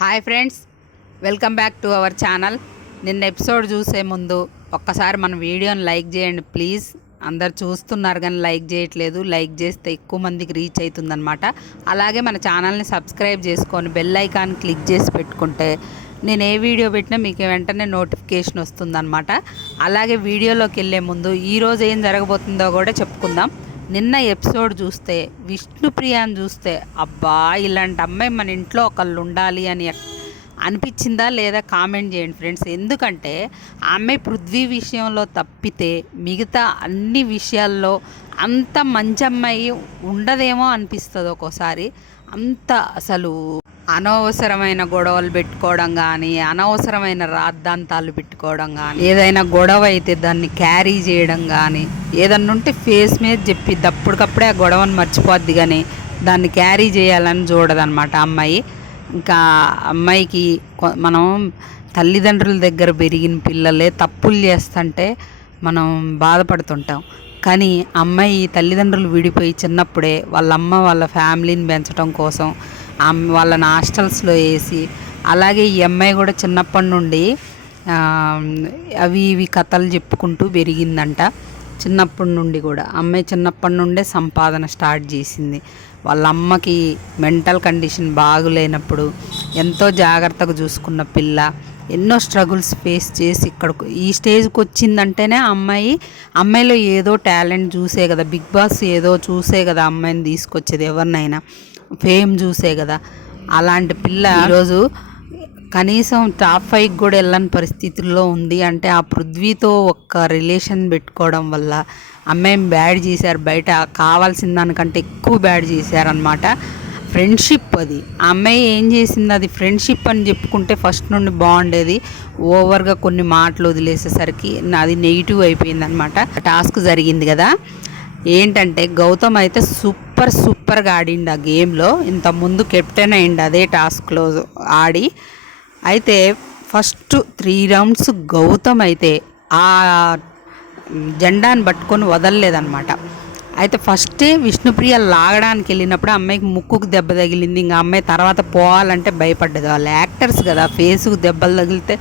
Hi friends, welcome back to our channel. నిన్న episode చూసే ముందు ఒక్కసారి మన వీడియోని లైక్ చేయండి ప్లీజ్. అందరు చూస్తున్నారు కానీ లైక్ చేయట్లేదు. లైక్ చేస్తే ఎక్కువ మందికి రీచ్ అవుతుందన్నమాట. అలాగే మన ఛానల్ని సబ్స్క్రైబ్ చేసుకొని బెల్ ఐకాన్ క్లిక్ చేసి పెట్టుకుంటే నేను ఏ వీడియో పెట్టినా మీకు వెంటనే నోటిఫికేషన్ వస్తుందన్నమాట. అలాగే వీడియోలోకి వెళ్ళే ముందు ఈరోజు ఏం జరగబోతుందో కూడా చెప్పుకుందాం. నిన్న ఎపిసోడ్ చూస్తే విష్ణుప్రియాని చూస్తే అబ్బా ఇలాంటి అమ్మాయి మన ఇంట్లో ఒకళ్ళు ఉండాలి అని అనిపించిందా లేదా కామెంట్ చేయండి ఫ్రెండ్స్. ఎందుకంటే ఆ అమ్మాయి పృథ్వీ విషయంలో తప్పితే మిగతా అన్ని విషయాల్లో అంత మంచి అమ్మాయి ఉండదేమో అనిపిస్తుంది ఒక్కోసారి. అంత అసలు అనవసరమైన గొడవలు పెట్టుకోవడం కానీ, అనవసరమైన రాద్ధాంతాలు పెట్టుకోవడం కానీ, ఏదైనా గొడవ అయితే దాన్ని క్యారీ చేయడం కానీ, ఏదన్నా ఉంటే ఫేస్ మీద చెప్పిద్ది, అప్పటికప్పుడే ఆ గొడవను మర్చిపోద్ది కానీ దాన్ని క్యారీ చేయాలని చూడదన్నమాట అమ్మాయి. ఇంకా అమ్మాయికి మనం తల్లిదండ్రుల దగ్గర పెరిగిన పిల్లలే తప్పులు చేస్తుంటే మనం బాధపడుతుంటాం. కానీ అమ్మాయి తల్లిదండ్రులు విడిపోయి చిన్నప్పుడే వాళ్ళ అమ్మ వాళ్ళ ఫ్యామిలీని పెంచడం కోసం వాళ్ళని హాస్టల్స్లో వేసి, అలాగే ఈ అమ్మాయి కూడా చిన్నప్పటి నుండి అవి ఇవి కథలు చెప్పుకుంటూ పెరిగిందంట. చిన్నప్పటి నుండి కూడా అమ్మాయి చిన్నప్పటి నుండే సంపాదన స్టార్ట్ చేసింది. వాళ్ళ అమ్మకి మెంటల్ కండిషన్ బాగులేనప్పుడు ఎంతో జాగ్రత్తగా చూసుకున్న పిల్ల ఎన్నో స్ట్రగుల్స్ ఫేస్ చేసి ఇక్కడ ఈ స్టేజ్కి వచ్చిందంటేనే అమ్మాయిలో ఏదో టాలెంట్ చూసే కదా, బిగ్ బాస్ ఏదో చూసే కదా అమ్మాయిని తీసుకొచ్చేది, ఎవరినైనా ఫేమ్ చూసే కదా. అలాంటి పిల్ల ఈరోజు కనీసం టాప్ 5 కూడా వెళ్ళని పరిస్థితుల్లో ఉంది అంటే ఆ పృథ్వీతో ఒక్క రిలేషన్ పెట్టుకోవడం వల్ల అమ్మాయిని బ్యాడ్ చేశారు. బయట కావాల్సిన దానికంటే ఎక్కువ బ్యాడ్ చేశారనమాట. ఫ్రెండ్షిప్ అది ఆ అమ్మాయి ఏం చేసింది, అది ఫ్రెండ్షిప్ అని చెప్పుకుంటే ఫస్ట్ నుండి బాగుండేది. ఓవర్గా కొన్ని మాటలు వదిలేసేసరికి అది నెగిటివ్ అయిపోయిందనమాట. టాస్క్ జరిగింది కదా, ఏంటంటే గౌతమ్ అయితే సూపర్గా ఆడిండు ఆ గేమ్లో. ఇంతకుముందు కెప్టెన్ అయిండు అదే టాస్క్లో ఆడి. అయితే ఫస్ట్ 3 రౌండ్స్ గౌతమ్ అయితే ఆ జెండాను పట్టుకొని వదలలేదన్నమాట. అయితే ఫస్టే విష్ణుప్రియ లాగడానికి వెళ్ళినప్పుడు అమ్మాయికి ముక్కుకు దెబ్బ తగిలింది. ఇంకా అమ్మాయి తర్వాత పోవాలంటే భయపడ్డది. వాళ్ళు యాక్టర్స్ కదా, ఫేసుకు దెబ్బలు తగిలితే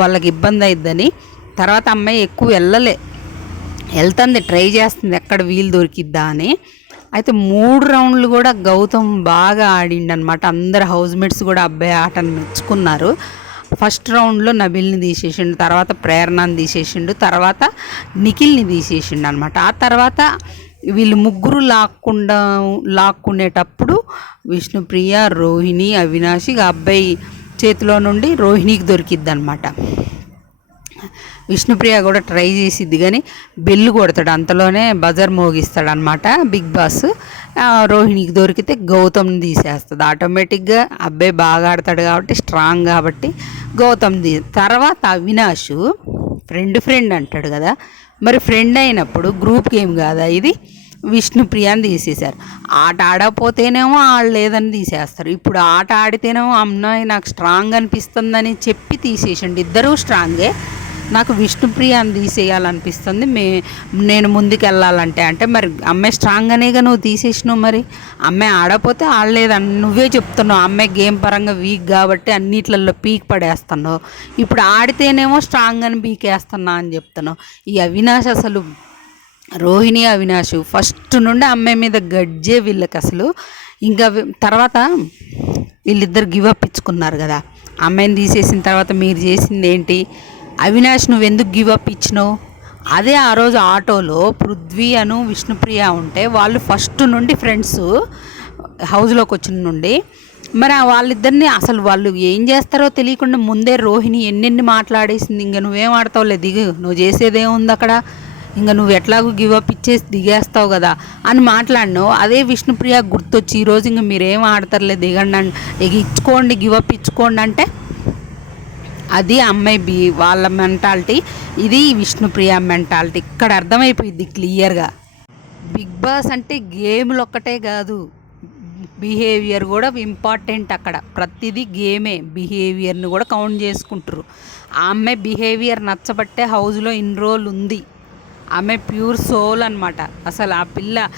వాళ్ళకి ఇబ్బంది అయిద్దని తర్వాత అమ్మాయి ఎక్కువ వెళ్తుంది, ట్రై చేస్తుంది ఎక్కడ వీలు దొరికిద్దా అని. అయితే 3 రౌండ్లు కూడా గౌతమ్ బాగా ఆడిండనమాట. అందరు హౌస్మేట్స్ కూడా అబ్బాయి ఆటను మెచ్చుకున్నారు. ఫస్ట్ రౌండ్లో నబిల్ని తీసేసిండు, తర్వాత ప్రేరణని తీసేసిండు, తర్వాత నిఖిల్ని తీసేసిండు అనమాట. ఆ తర్వాత వీళ్ళు ముగ్గురు లాక్కునేటప్పుడు విష్ణుప్రియ, రోహిణి, అవినాష్ అబ్బాయి చేతిలో నుండి రోహిణికి దొరికిద్ది అనమాట. విష్ణుప్రియ కూడా ట్రై చేసిద్ది కానీ బెల్లు కొడతాడు, అంతలోనే బజర్ మోగిస్తాడు అనమాట బిగ్ బాస్. రోహిణికి దొరికితే గౌతమ్ని తీసేస్తుంది ఆటోమేటిక్గా. అబ్బాయి బాగా ఆడతాడు కాబట్టి, స్ట్రాంగ్ కాబట్టి గౌతమ్ తర్వాత అవినాష్ ఫ్రెండ్ అంటాడు కదా, మరి ఫ్రెండ్ అయినప్పుడు గ్రూప్ గేమ్ కాదా ఇది, విష్ణుప్రియని తీసేశారు. ఆట ఆడకపోతేనేమో వాళ్ళు లేదని తీసేస్తారు. ఇప్పుడు ఆట ఆడితేనేమో అమ్మాయి నాకు స్ట్రాంగ్ అనిపిస్తుందని చెప్పి తీసేసండి. ఇద్దరూ స్ట్రాంగే. నాకు విష్ణుప్రియాని తీసేయాలనిపిస్తుంది నేను ముందుకు వెళ్ళాలంటే. అంటే మరి అమ్మాయి స్ట్రాంగ్ అనేగా నువ్వు తీసేసినావు, మరి అమ్మాయి ఆడపోతే ఆడలేదని నువ్వే చెప్తున్నావు. అమ్మాయి గేమ్ పరంగా వీక్ కాబట్టి అన్నిట్లలో పీక్ పడేస్తున్నావు. ఇప్పుడు ఆడితేనేమో స్ట్రాంగ్ అని పీకేస్తున్నా అని చెప్తున్నావు. ఈ అవినాష్ అసలు రోహిణి అవినాష్ ఫస్ట్ నుండి అమ్మాయి మీద గడ్జే వీళ్ళకి అసలు. ఇంకా తర్వాత వీళ్ళిద్దరు గివప్ ఇచ్చుకున్నారు కదా, అమ్మాయిని తీసేసిన తర్వాత మీరు చేసింది ఏంటి అవినాష్, నువ్వెందుకు గివప్ ఇచ్చినావు? అదే ఆ రోజు ఆటోలో పృథ్వీ అను విష్ణుప్రియ ఉంటే వాళ్ళు ఫస్ట్ నుండి ఫ్రెండ్స్ హౌస్లోకి వచ్చిన నుండి, మరి వాళ్ళిద్దరిని అసలు వాళ్ళు ఏం చేస్తారో తెలియకుండా ముందే రోహిణి ఎన్నెన్ని మాట్లాడేసింది. ఇంకా నువ్వేం ఆడతావులే, దిగు, నువ్వు చేసేదేముంది అక్కడ, ఇంకా నువ్వు ఎట్లాగూ గివప్ ఇచ్చేసి దిగేస్తావు కదా అని మాట్లాడినావు. అదే విష్ణుప్రియ గుర్తొచ్చి ఈరోజు ఇంక మీరేం ఆడతారులే, దిగండి, ఇచ్చుకోండి, గివప్ ఇచ్చుకోండి అంటే అది అమ్మాయి వాళ్ళ మెంటాలిటీ, ఇది విష్ణుప్రియ మెంటాలిటీ. ఇక్కడ అర్థమైపోయింది క్లియర్గా. బిగ్ బాస్ అంటే గేమ్లు ఒక్కటే కాదు, బిహేవియర్ కూడా ఇంపార్టెంట్. అక్కడ ప్రతిదీ గేమే, బిహేవియర్ని కూడా కౌంట్ చేసుకుంటారు. ఆ అమ్మాయి బిహేవియర్ నచ్చబట్టే హౌస్లో ఇన్ని రోజులు ఉంది. ఆమె ప్యూర్ సోల్ అనమాట. అసలు ఆ పిల్ల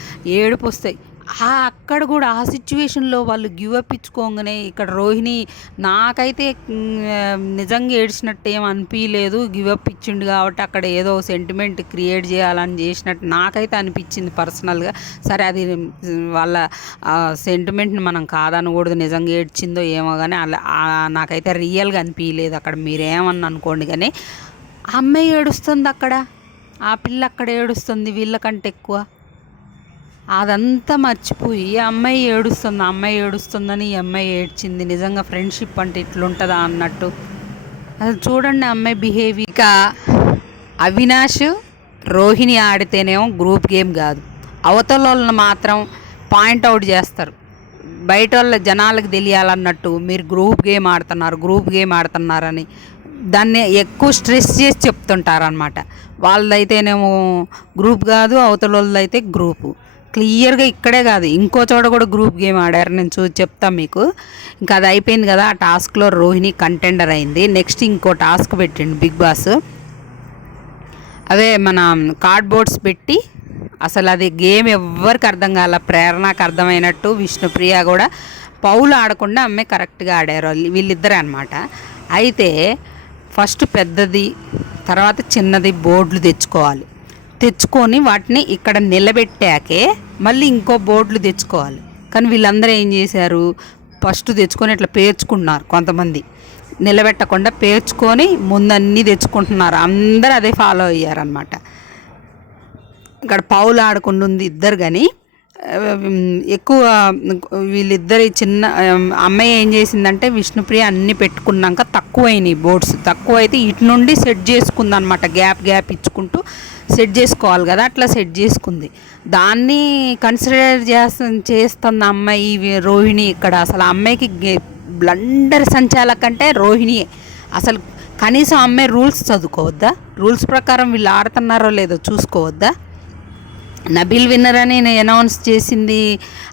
ఏడుపు వస్తాయి. అక్కడ కూడా ఆ సిచ్యువేషన్లో వాళ్ళు గివ్ అప్ ఇచ్చుకోగానే ఇక్కడ రోహిణి నాకైతే నిజంగా ఏడ్చినట్టు ఏం అనిపించలేదు. గివ్ అప్ ఇచ్చిండు కాబట్టి అక్కడ ఏదో సెంటిమెంట్ క్రియేట్ చేయాలని చేసినట్టు నాకైతే అనిపించింది పర్సనల్గా. సరే అది వాళ్ళ సెంటిమెంట్ని మనం కాదనకూడదు, నిజంగా ఏడ్చిందో ఏమో కానీ అలా నాకైతే రియల్గా అనిపించలేదు. అక్కడ మీరేమన్నా అనుకోండి కానీ అమ్మాయి ఏడుస్తుంది అక్కడ, ఆ పిల్ల అక్కడ ఏడుస్తుంది వీళ్ళకంటే ఎక్కువ. అదంతా మర్చిపోయి అమ్మాయి ఏడుస్తుంది, అమ్మాయి ఏడుస్తుందని ఈ అమ్మాయి ఏడ్చింది. నిజంగా ఫ్రెండ్షిప్ అంటే ఇట్లుంటుందా అన్నట్టు. అసలు చూడండి అమ్మాయి బిహేవియర్. ఇక అవినాష్ రోహిణి ఆడితేనేమో గ్రూప్ గేమ్ కాదు, అవతల వాళ్ళని మాత్రం పాయింట్అవుట్ చేస్తారు. బయట వాళ్ళ జనాలకు తెలియాలన్నట్టు మీరు గ్రూప్ గేమ్ ఆడుతున్నారని దాన్ని ఎక్కువ స్ట్రెస్ చేసి చెప్తుంటారనమాట. వాళ్ళదైతేనేమో గ్రూప్ కాదు, అవతల వాళ్ళదైతే గ్రూపు. క్లియర్గా ఇక్కడే కాదు ఇంకో చోట కూడా గ్రూప్ గేమ్ ఆడారు. నేను చెప్తాను మీకు. ఇంకా అది అయిపోయింది కదా, ఆ టాస్క్లో రోహిణి కంటెండర్ అయింది. నెక్స్ట్ ఇంకో టాస్క్ పెట్టిండు బిగ్ బాస్. అవే మన కార్డ్బోర్డ్స్ పెట్టి, అసలు అది గేమ్ ఎవ్వరికి అర్థం కాల. ప్రేరణకు అర్థమైనట్టు విష్ణుప్రియ కూడా పౌలు ఆడకుండా అమ్మాయి కరెక్ట్గా ఆడారు వీళ్ళిద్దరే అనమాట. అయితే ఫస్ట్ పెద్దది తర్వాత చిన్నది బోర్డులు తెచ్చుకొని వాటిని ఇక్కడ నిలబెట్టాకే మళ్ళీ ఇంకో బోర్డులు తెచ్చుకోవాలి. కానీ వీళ్ళందరూ ఏం చేశారు, ఫస్ట్ తెచ్చుకొని ఇట్లా పేర్చుకుంటున్నారు. కొంతమంది నిలబెట్టకుండా పేర్చుకొని ముందన్నీ తెచ్చుకుంటున్నారు. అందరూ అదే ఫాలో అయ్యారనమాట. ఇక్కడ పౌలు ఆడకుండా ఉంది ఇద్దరు, కానీ ఎక్కువ వీళ్ళిద్దరి చిన్న అమ్మాయి ఏం చేసిందంటే విష్ణుప్రియ అన్నీ పెట్టుకున్నాక తక్కువైనాయి బోర్డ్స్. తక్కువ అయితే ఇటు నుండి సెట్ చేసుకుంది అనమాట. గ్యాప్ ఇచ్చుకుంటూ సెట్ చేసుకోవాలి కదా, అట్లా సెట్ చేసుకుంది. దాన్ని కన్సిడర్ చేస్తుంది అమ్మాయి రోహిణి. ఇక్కడ అసలు అమ్మాయికి బ్లండర్ సంచాలకంటే రోహిణి. అసలు కనీసం అమ్మాయి రూల్స్ చదువుకోవద్దా? రూల్స్ ప్రకారం వీళ్ళు ఆడుతున్నారో లేదో చూసుకోవద్దా? నబిల్ విన్నర్ అని అనౌన్స్ చేసింది.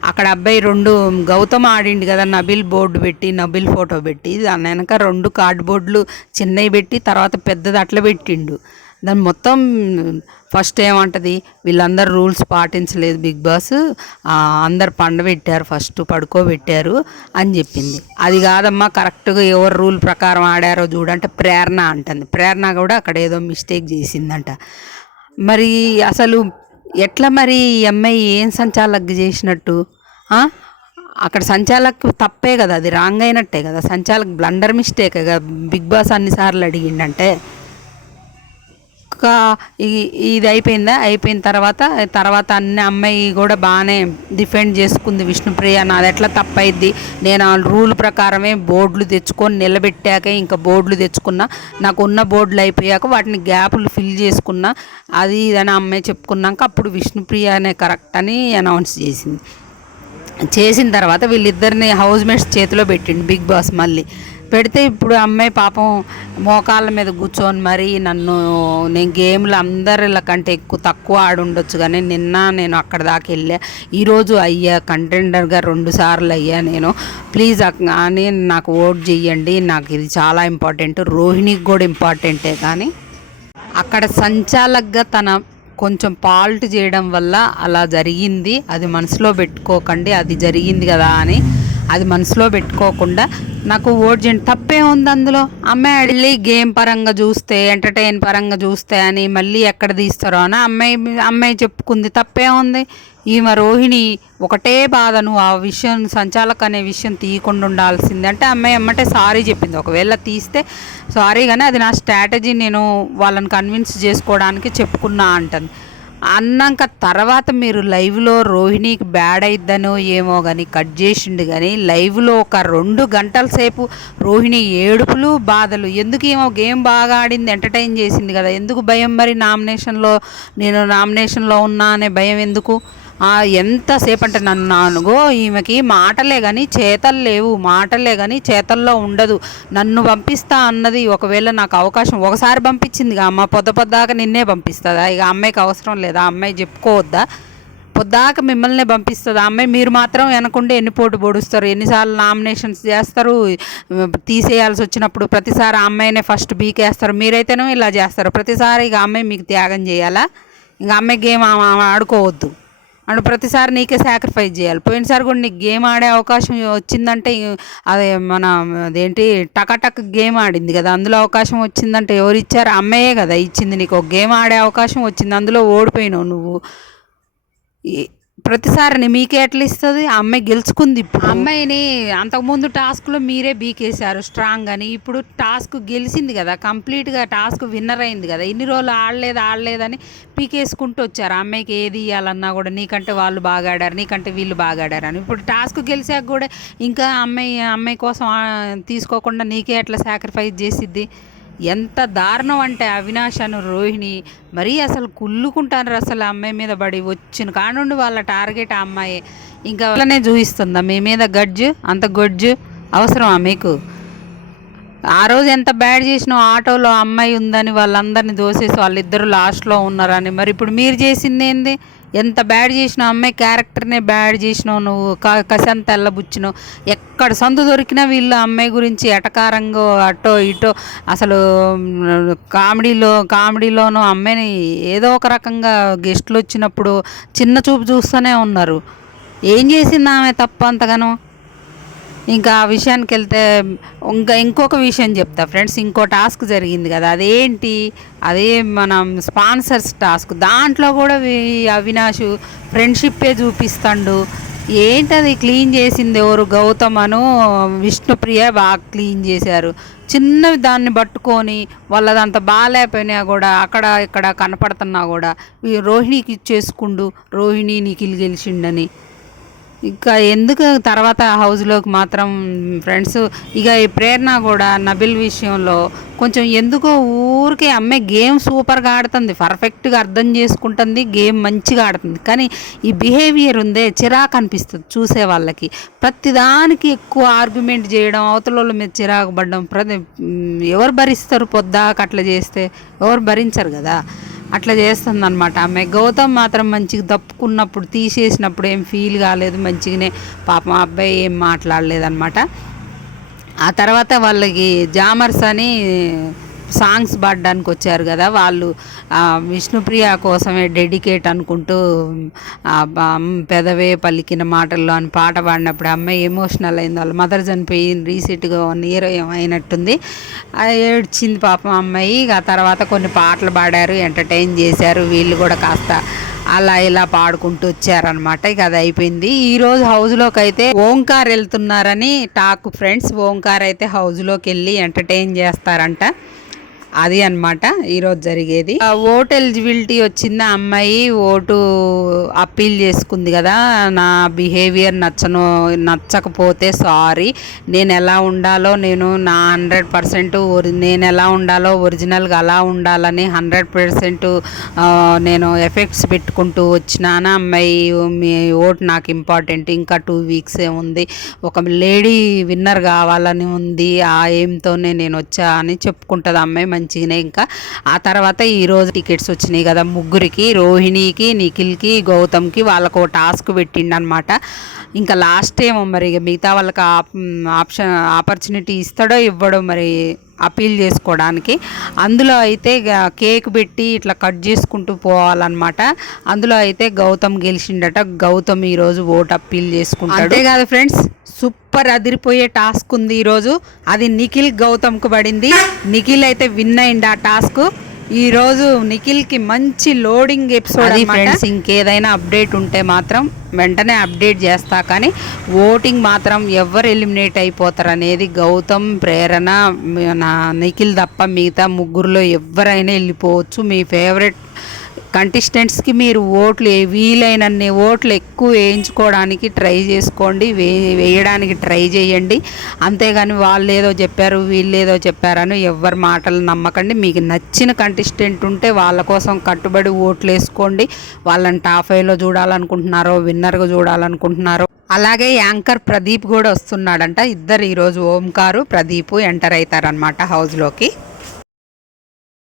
అక్కడ అబ్బాయి 2 గౌతమ్ ఆడిండు కదా, నబిల్ బోర్డు పెట్టి నబిల్ ఫోటో పెట్టి దాని వెనక 2 కార్డ్బోర్డులు చిన్నవి పెట్టి తర్వాత పెద్దది అట్లా పెట్టిండు. దాన్ని మొత్తం ఫస్ట్ ఏమంటది, వీళ్ళందరూ రూల్స్ పాటించలేదు బిగ్ బాస్, అందరు పండబెట్టారు, ఫస్ట్ పడుకోబెట్టారు అని చెప్పింది. అది కాదమ్మా, కరెక్ట్గా ఎవరు రూల్ ప్రకారం ఆడారో చూడంటే ప్రేరణ అంటుంది. ప్రేరణ కూడా అక్కడ ఏదో మిస్టేక్ చేసిందంట. మరి అసలు ఎట్లా మరి ఈ అమ్మాయి ఏం సంచాలక్ చేసినట్టు? అక్కడ సంచాలక్ తప్పే కదా, అది రాంగ్ అయినట్టే కదా, సంచాలక్ బ్లండర్ మిస్టేకే కదా బిగ్ బాస్ అన్నిసార్లు అడిగిండంటే. ఇది అయిపోయిన తర్వాత అన్ని అమ్మాయి కూడా బాగానే డిఫెండ్ చేసుకుంది విష్ణుప్రియ. నాది ఎట్లా తప్పైద్ది, నేను ఆ రూల్ ప్రకారమే బోర్డులు తెచ్చుకొని నిలబెట్టాకే ఇంకా బోర్డులు తెచ్చుకున్నా, నాకు ఉన్న బోర్డులు అయిపోయాక వాటిని గ్యాపులు ఫిల్ చేసుకున్నా, అది ఇదని అమ్మాయి చెప్పుకున్నాక అప్పుడు విష్ణుప్రియనే కరెక్ట్ అని అనౌన్స్ చేసిన తర్వాత వీళ్ళిద్దరిని హౌస్ మేట్స్ చేతిలో పెట్టిండు బిగ్ బాస్. మళ్ళీ పెడితే ఇప్పుడు అమ్మాయి పాపం మోకాళ్ళ మీద కూర్చొని మరి నేను గేమ్లు అందరిలా కంటే తక్కువ ఆడుండొచ్చు, కానీ నేను అక్కడ దాకా వెళ్ళా, ఈరోజు అయ్యా కంటెండర్గా 2 సార్లు అయ్యా నేను, ప్లీజ్ అని నాకు ఓట్ చెయ్యండి, నాకు ఇది చాలా ఇంపార్టెంట్, రోహిణికి కూడా ఇంపార్టెంటే. కానీ అక్కడ సంచాలక్గా తన కొంచెం పాల్ట్ చేయడం వల్ల అలా జరిగింది. అది మనసులో పెట్టుకోకండి, అది జరిగింది కదా అని అది మనసులో పెట్టుకోకుండా నాకు ఓట్ చేయండి. తప్పే ఉంది అందులో? అమ్మాయి వెళ్ళి గేమ్ పరంగా చూస్తే, ఎంటర్టైన్ పరంగా చూస్తే అని మళ్ళీ ఎక్కడ తీస్తారో అని అమ్మాయి చెప్పుకుంది. తప్పే ఉంది? ఈమె రోహిణి ఒకటే బాధ, నువ్వు ఆ విషయం సంచాలక్ అనే విషయం తీయకుండా ఉండాల్సింది అంటే అమ్మాయి ఎమ్మటే సారీ చెప్పింది. ఒకవేళ తీస్తే సారీ, కానీ అది నా స్ట్రాటజీ, నేను వాళ్ళని కన్విన్స్ చేసుకోవడానికి చెప్పుకున్నా అంటుంది. అన్నాక తర్వాత మీరు లైవ్లో రోహిణికి బ్యాడ్ అయిద్దనో ఏమో కానీ కట్ చేసిండు. కానీ లైవ్లో ఒక 2 గంటల సేపు రోహిణి ఏడుపులు బాధలు. ఎందుకు? ఏమో గేమ్ బాగా ఆడింది, ఎంటర్టైన్ చేసింది కదా, ఎందుకు భయం మరి? నేను నామినేషన్లో ఉన్నా అనే భయం ఎందుకు? ఎంతసేపు అంటే నన్ను ఈమెకి మాటలే కానీ చేతలు లేవు, మాటలే కానీ చేతల్లో ఉండదు. నన్ను పంపిస్తా అన్నది, ఒకవేళ నాకు అవకాశం ఒకసారి పంపించింది అమ్మ, పొద్దాక నిన్నే పంపిస్తుందా? ఇక అమ్మాయికి అవసరం లేదా? అమ్మాయి చెప్పుకోవద్దా? పొద్దాక మిమ్మల్నే పంపిస్తుంది అమ్మాయి, మీరు మాత్రం వెనకుండి ఎన్ని పోటు పొడుస్తారు, ఎన్నిసార్లు నామినేషన్స్ చేస్తారు, తీసేయాల్సి వచ్చినప్పుడు ప్రతిసారి అమ్మాయినే ఫస్ట్ బీకేస్తారు, మీరైతేనో ఇలా చేస్తారు ప్రతిసారి. ఇక అమ్మాయి మీకు త్యాగం చేయాలా? ఇంకా అమ్మాయి గేమ్ ఆడుకోవద్దు అండ్ ప్రతిసారి నీకే సాక్రిఫైస్ చేయాలి. పోయినసారి కూడా నీకు గేమ్ ఆడే అవకాశం వచ్చిందంటే అదే మన అదేంటి టకాటక్ గేమ్ ఆడింది కదా, అందులో అవకాశం వచ్చిందంటే ఎవరు ఇచ్చారు? అమ్మాయే కదా ఇచ్చింది. నీకు ఒక గేమ్ ఆడే అవకాశం వచ్చింది, అందులో ఓడిపోయినావు నువ్వు. ప్రతిసారి మీకే ఎట్లా ఇస్తుంది? ఆ అమ్మాయి గెలుచుకుంది. ఇప్పుడు అమ్మాయిని అంతకుముందు టాస్క్లో మీరే బీకేశారు స్ట్రాంగ్ అని, ఇప్పుడు టాస్క్ గెలిచింది కదా, కంప్లీట్గా టాస్క్ విన్నర్ అయింది కదా. ఇన్ని రోజులు ఆడలేదని పీకేసుకుంటూ వచ్చారు. ఆ అమ్మాయికి ఏది ఇవ్వాలన్నా కూడా నీకంటే వాళ్ళు బాగా ఆడారు, నీకంటే వీళ్ళు బాగా ఆడారు అని. ఇప్పుడు టాస్క్ గెలిచాక కూడా ఇంకా అమ్మాయి కోసం తీసుకోకుండా నీకే ఎట్లా సాక్రిఫైస్ చేసిద్ది? ఎంత దారుణం అంటే అవినాష్ అను రోహిణి మరీ అసలు కుళ్ళుకుంటారు. అసలు అమ్మాయి మీద పడి వచ్చిన కానుండి వాళ్ళ టార్గెట్ ఆ అమ్మాయి. ఇంకా వాళ్ళనే చూపిస్తుందా మీ మీద గడ్జు? అంత గొడ్జు అవసరమా మీకు? ఆ రోజు ఎంత బ్యాడ్ చేసినావు, ఆటోలో అమ్మాయి ఉందని వాళ్ళందరినీ దోసేసి వాళ్ళిద్దరు లాస్ట్లో ఉన్నారని. మరి ఇప్పుడు మీరు చేసింది ఏంది? ఎంత బ్యాడ్ చేసినావు, అమ్మాయి క్యారెక్టర్నే బ్యాడ్ చేసినావు నువ్వు. కసంత తెల్లబుచ్చినావు. ఎక్కడ సందు దొరికినా వీళ్ళు అమ్మాయి గురించి ఎటకారంగా అటో ఇటో అసలు కామెడీలోనూ అమ్మాయిని ఏదో ఒక రకంగా గెస్టులు వచ్చినప్పుడు చిన్న చూపు చూస్తూనే ఉన్నారు. ఏం చేసింది ఆమె తప్ప అంతగానో? ఇంకా ఆ విషయానికి వెళ్తే ఇంకొక విషయం చెప్తా ఫ్రెండ్స్. ఇంకో టాస్క్ జరిగింది కదా, అదేంటి? అదే మనం స్పాన్సర్స్ టాస్క్. దాంట్లో కూడా అవినాష్ ఫ్రెండ్షిప్పే చూపిస్తాడు. ఏంటది క్లీన్ చేసింది ఎవరు? గౌతమ్ అను విష్ణుప్రియ బాగా క్లీన్ చేశారు. చిన్నవి దాన్ని పట్టుకొని వాళ్ళదంత బాగాలేకపోయినా కూడా అక్కడ ఇక్కడ కనపడుతున్నా కూడా రోహిణికి ఇచ్చేసుకుండు, రోహిణి నిఖిల్ గెలిచిండని. ఇంకా ఎందుకు తర్వాత హౌస్లోకి మాత్రం ఫ్రెండ్స్. ఇక ఈ ప్రేరణ కూడా నబిల్ విషయంలో కొంచెం ఎందుకో ఊరికే అమ్మాయి గేమ్ సూపర్గా ఆడుతుంది, పర్ఫెక్ట్గా అర్థం చేసుకుంటుంది, గేమ్ మంచిగా ఆడుతుంది. కానీ ఈ బిహేవియర్ ఉందే చిరాకు అనిపిస్తుంది చూసే వాళ్ళకి. ప్రతిదానికి ఎక్కువ ఆర్గ్యుమెంట్ చేయడం, అవతల వాళ్ళ మీద చిరాకు పడడం. ఎవరు భరిస్తారు? పొద్దాక అట్లా చేస్తే ఎవరు భరించరు కదా. అట్లా చేస్తుంది అనమాట అమ్మాయి. గౌతమ్ మాత్రం మంచిగా తప్పుకున్నప్పుడు తీసేసినప్పుడు ఏం ఫీల్ కాలేదు, మంచిగానే పాపం అబ్బాయి ఏం మాట్లాడలేదన్నమాట. ఆ తర్వాత వాళ్ళకి జామర్స్ అని సాంగ్స్ పాడడానికి వచ్చారు కదా వాళ్ళు, విష్ణుప్రియ కోసమే డెడికేట్ అనుకుంటూ పెదవే పలికిన మాటల్లో అని పాట పాడినప్పుడు అమ్మాయి ఎమోషనల్ అయింది. వాళ్ళ మదర్ చనిపోయింది రీసెంట్గా 1 year అయినట్టుంది. ఏడ్చింది పాపం అమ్మాయి. ఆ తర్వాత కొన్ని పాటలు పాడారు, ఎంటర్టైన్ చేశారు. వీళ్ళు కూడా కాస్త అలా ఇలా పాడుకుంటూ వచ్చారనమాట. ఇక అది అయిపోయింది. ఈరోజు హౌస్లోకి అయితే ఓంకార్ వెళ్తున్నారని టాక్ ఫ్రెండ్స్. ఓంకార్ అయితే హౌస్లోకి వెళ్ళి ఎంటర్టైన్ చేస్తారంట. అది అనమాట ఈరోజు జరిగేది. ఓటు ఎలిజిబిలిటీ వచ్చింది. అమ్మాయి ఓటు అప్పీల్ చేసుకుంది కదా, నా బిహేవియర్ నచ్చకపోతే సారీ, నేను ఎలా ఉండాలో నా 100% నేను ఎలా ఉండాలో ఒరిజినల్గా అలా ఉండాలని 100% నేను ఎఫెక్ట్స్ పెట్టుకుంటూ వచ్చినాను. అమ్మాయి మీ ఓటు నాకు ఇంపార్టెంట్, ఇంకా 2 weeks ఉంది, ఒక లేడీ విన్నర్ కావాలని ఉంది, ఆ ఎయిమ్తోనే నేను వచ్చా అని చెప్పుకుంటుంది అమ్మాయి మంచిగానే. ఇంకా ఆ తర్వాత ఈరోజు టికెట్స్ వచ్చినాయి కదా ముగ్గురికి, రోహిణికి, నిఖిల్కి, గౌతమ్కి. వాళ్ళకు టాస్క్ పెట్టిండు అనమాట. ఇంకా లాస్ట్ ఏమో మరి మిగతా వాళ్ళకి ఆపర్చునిటీ ఇస్తాడో ఇవ్వడో మరి అపీల్ చేసుకోవడానికి. అందులో అయితే కేక్ పెట్టి ఇట్లా కట్ చేసుకుంటూ పోవాలన్నమాట. అందులో అయితే గౌతమ్ గెలిచిండట. గౌతమ్ ఈరోజు ఓటు అప్పీల్ చేసుకుంటాడు. అంతే కాదు ఫ్రెండ్స్, సూపర్ అదిరిపోయే టాస్క్ ఉంది ఈరోజు. అది నిఖిల్ గౌతమ్కు పడింది. నిఖిల్ అయితే విన్ అయింది ఆ టాస్క్. ఈరోజు నిఖిల్కి మంచి లోడింగ్ ఎపిసోడ్ ఫ్రెండ్స్. ఇంకేదైనా అప్డేట్ ఉంటే మాత్రం వెంటనే అప్డేట్ చేస్తా. కానీ ఓటింగ్ మాత్రం ఎవరు ఎలిమినేట్ అయిపోతారు అనేది గౌతమ్, ప్రేరణ, నిఖిల్ తప్ప మిగతా ముగ్గురులో ఎవరైనా వెళ్ళిపోవచ్చు. మీ ఫేవరెట్ కంటెస్టెంట్స్కి మీరు వీలైనన్ని ఓట్లు ఎక్కువ వేయించుకోవడానికి ట్రై చేసుకోండి, వేయడానికి ట్రై చేయండి. అంతేగాని వాళ్ళు ఏదో చెప్పారు వీళ్ళు ఏదో చెప్పారని ఎవరి మాటలు నమ్మకండి. మీకు నచ్చిన కంటెస్టెంట్ ఉంటే వాళ్ళ కోసం కట్టుబడి ఓట్లు వేసుకోండి. వాళ్ళని టాప్ 5లో చూడాలనుకుంటున్నారో విన్నర్గా చూడాలనుకుంటున్నారో. అలాగే యాంకర్ ప్రదీప్ కూడా వస్తున్నాడంట. ఇద్దరు ఈరోజు ఓంకారు ప్రదీప్ ఎంటర్ అవుతారనమాట హౌస్లోకి.